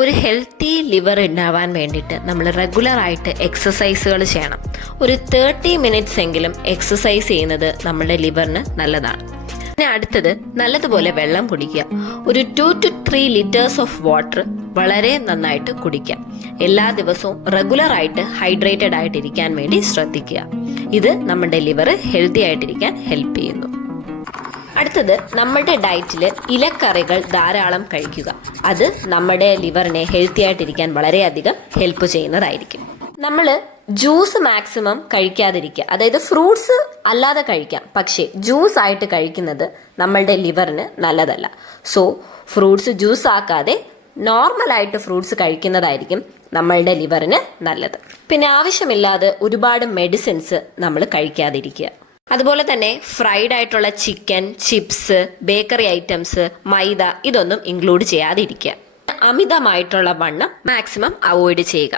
ഒരു healthy liver ഉണ്ടാവാൻ വേണ്ടിയിട്ട് നമ്മൾ റെഗുലറായിട്ട് എക്സസൈസുകൾ ചെയ്യണം. ഒരു 30 മിനിറ്റ്സ് എങ്കിലും എക്സസൈസ് ചെയ്യുന്നത് നമ്മുടെ ലിവറിന് നല്ലതാണ്. പിന്നെ അടുത്തത് നല്ലതുപോലെ വെള്ളം കുടിക്കുക. ഒരു 2 to 3 ലിറ്റേഴ്സ് ഓഫ് വാട്ടർ വളരെ നന്നായിട്ട് കുടിക്കാം. എല്ലാ ദിവസവും റെഗുലറായിട്ട് ഹൈഡ്രേറ്റഡ് ആയിട്ടിരിക്കാൻ വേണ്ടി ശ്രദ്ധിക്കുക. ഇത് നമ്മുടെ ലിവർ ഹെൽത്തി ആയിട്ടിരിക്കാൻ ഹെൽപ്പ് ചെയ്യുന്നു. അടുത്തത് നമ്മുടെ ഡയറ്റിൽ ഇലക്കറികൾ ധാരാളം കഴിക്കുക. അത് നമ്മുടെ ലിവറിനെ ഹെൽത്തി ആയിട്ടിരിക്കാൻ വളരെയധികം ഹെൽപ്പ് ചെയ്യുന്നതായിരിക്കും. നമ്മൾ ജ്യൂസ് മാക്സിമം കഴിക്കാതിരിക്കുക. അതായത് ഫ്രൂട്ട്സ് അല്ലാതെ കഴിക്കാം, പക്ഷേ ജ്യൂസ് ആയിട്ട് കഴിക്കുന്നത് നമ്മളുടെ ലിവറിന് നല്ലതല്ല. സോ ഫ്രൂട്ട്സ് ജ്യൂസ് ആക്കാതെ നോർമലായിട്ട് ഫ്രൂട്ട്സ് കഴിക്കുന്നതായിരിക്കും നമ്മളുടെ ലിവറിന് നല്ലത്. പിന്നെ ആവശ്യമില്ലാതെ ഒരുപാട് മെഡിസിൻസ് നമ്മൾ കഴിക്കാതിരിക്കുക. അതുപോലെ തന്നെ ഫ്രൈഡ് ആയിട്ടുള്ള ചിക്കൻ, ചിപ്സ്, ബേക്കറി ഐറ്റംസ്, മൈദ ഇതൊന്നും ഇൻക്ലൂഡ് ചെയ്യാതിരിക്കുക. അമിതമായിട്ടുള്ള വണ്ണം മാക്സിമം അവോയ്ഡ് ചെയ്യുക.